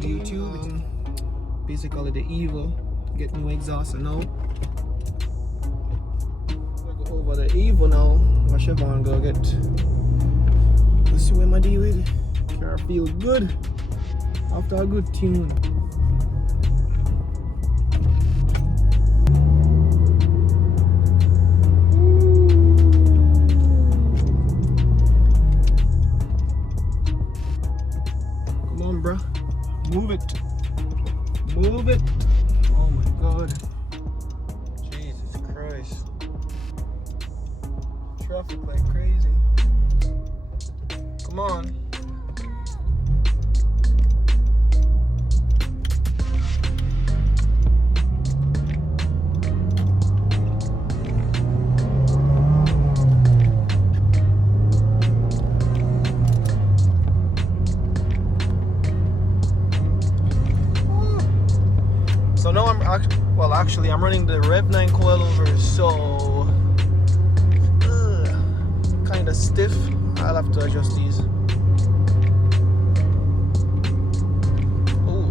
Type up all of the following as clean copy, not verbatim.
good YouTube. Basically the Evo. Get new exhaust now. We'll go over the Evo now. What Chevan go get. Let's see what I do with it. Car feel good after a good tune. Come on, bruh. Move it. Move it. Oh my god. Jesus Christ. Traffic like crazy. Come on. So now I'm running the Rev 9 coilover, so kind of stiff. I'll have to adjust these. Oh,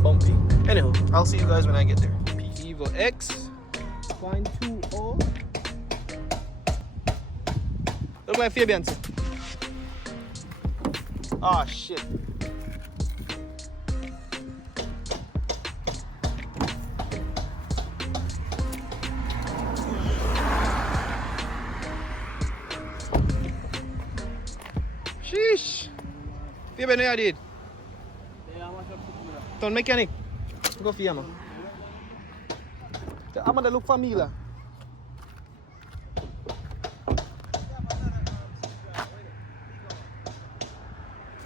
bumpy. Anyway, I'll see you guys when I get there. Evo X 0.20. Look like Fabian. Ah, shit. Sheesh. Fabian, what you did? Ton mechanic. Go for you, man. I'm gonna look familiar.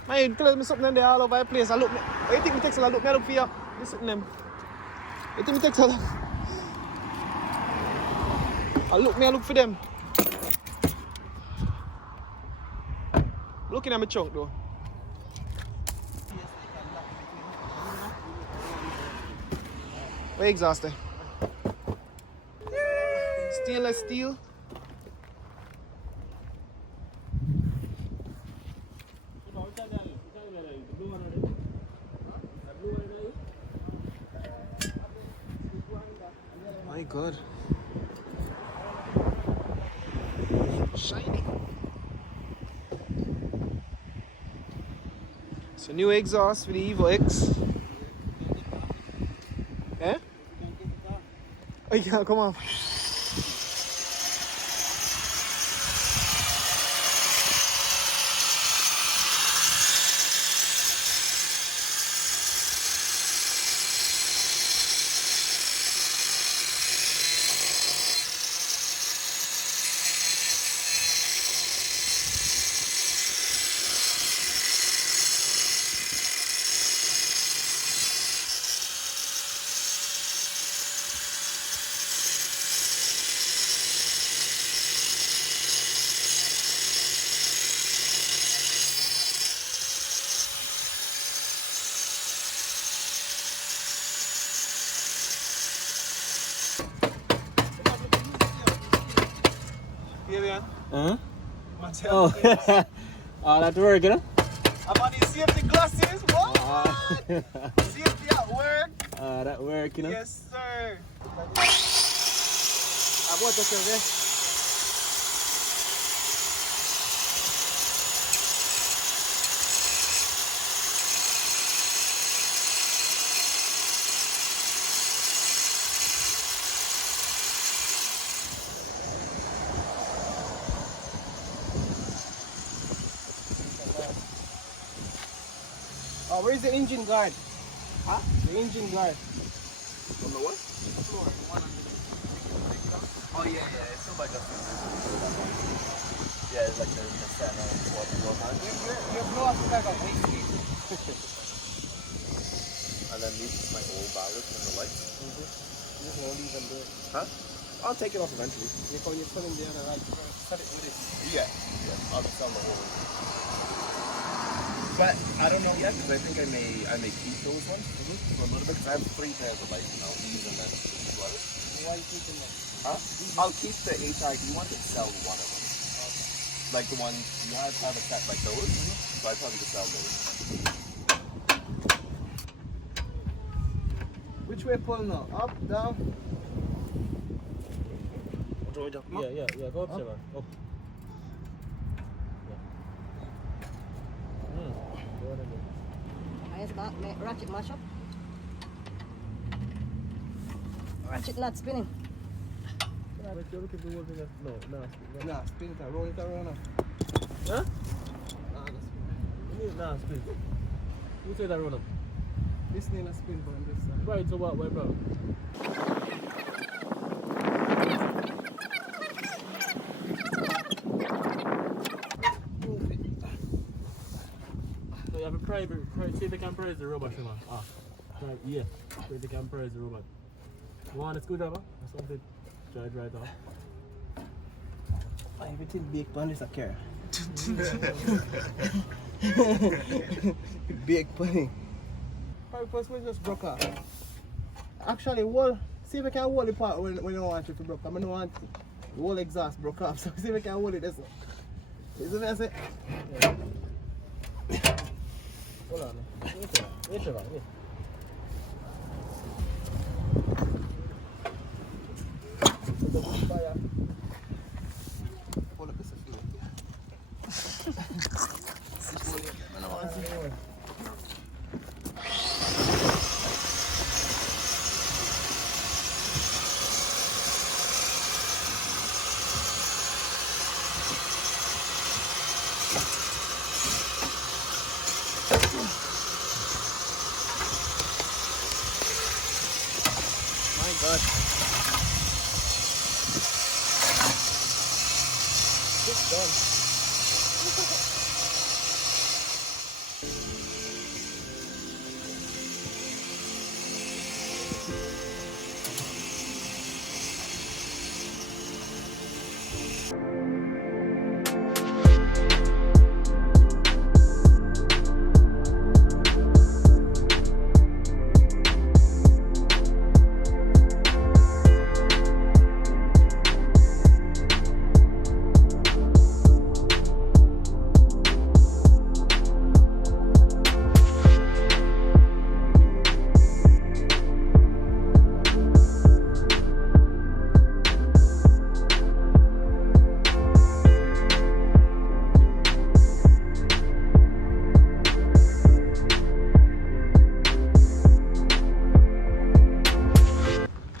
Man, tell me something there all over the place. I look. You think me text? I look for you. Listen to them. You think me text? I look for them. Looking at my trunk though. Where exhaust there? Stainless steel. My God. Shiny. So new exhaust for the Evo X. Eh? Oh yeah, come on. Uh-huh. Oh, oh, that's work, you know? I'm on these safety glasses. What? Safety at work. That work, you know? Yes, sir. I bought this over. Oh, where's the engine guard? Huh? The engine guard. On the what? Floor. One under the... Oh yeah, it's still like a... Yeah, it's like the center. Your blow up is like a wastegate. And then this is my old ballast and the lights. Just won't leave them there. Huh? I'll take it off eventually. You're putting the other right. Set it with it. Yeah. I'll just sell the whole. But I don't know yet because I think I may keep those ones for a little bit because I have 3 pairs of lights now. These and then the others. Why are you keeping them? Huh? I'll keep the HID one and sell one of them. Like the ones you have a set like those. So I probably just sell those. Which way pull now? Up, down? Yeah, go up, Chevan. Up. Go on again. Nice back, ratchet mash up. Ratchet not spinning. But you're looking for one thing that's Nah, spin it and roll it around now. Huh? Nah, no spin. Nah, spin. You say that run up. This need a spin on this side. Right, so what, bro? So you have a private, see if they can price the robot, man. Right, yeah. See if they can price the robot. You want a screwdriver? Or something? Try it right off. Everything big pan is a car. Big pan. First one just broke off. Actually, see if I can hold it part when you want it to broke. I don't want the whole exhaust broke off, so see if I can hold it this way. See what I say? Yeah. Hold on. Wait, Chevan. Fire. Hold up this fuel. My God. It's done.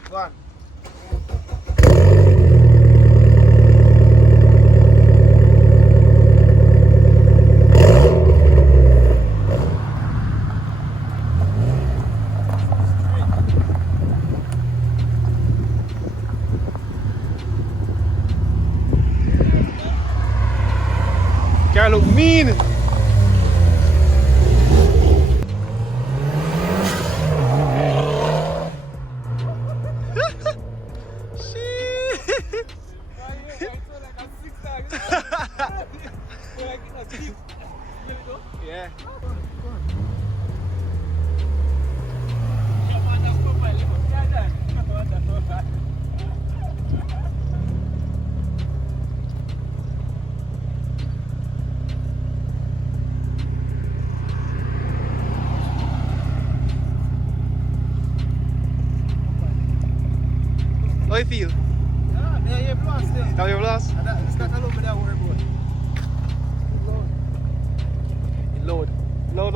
Go on. Guy look mean. Yeah. How you feel? Yeah, blast there. How you blast? It's not a little bit that worry about. Load. Load.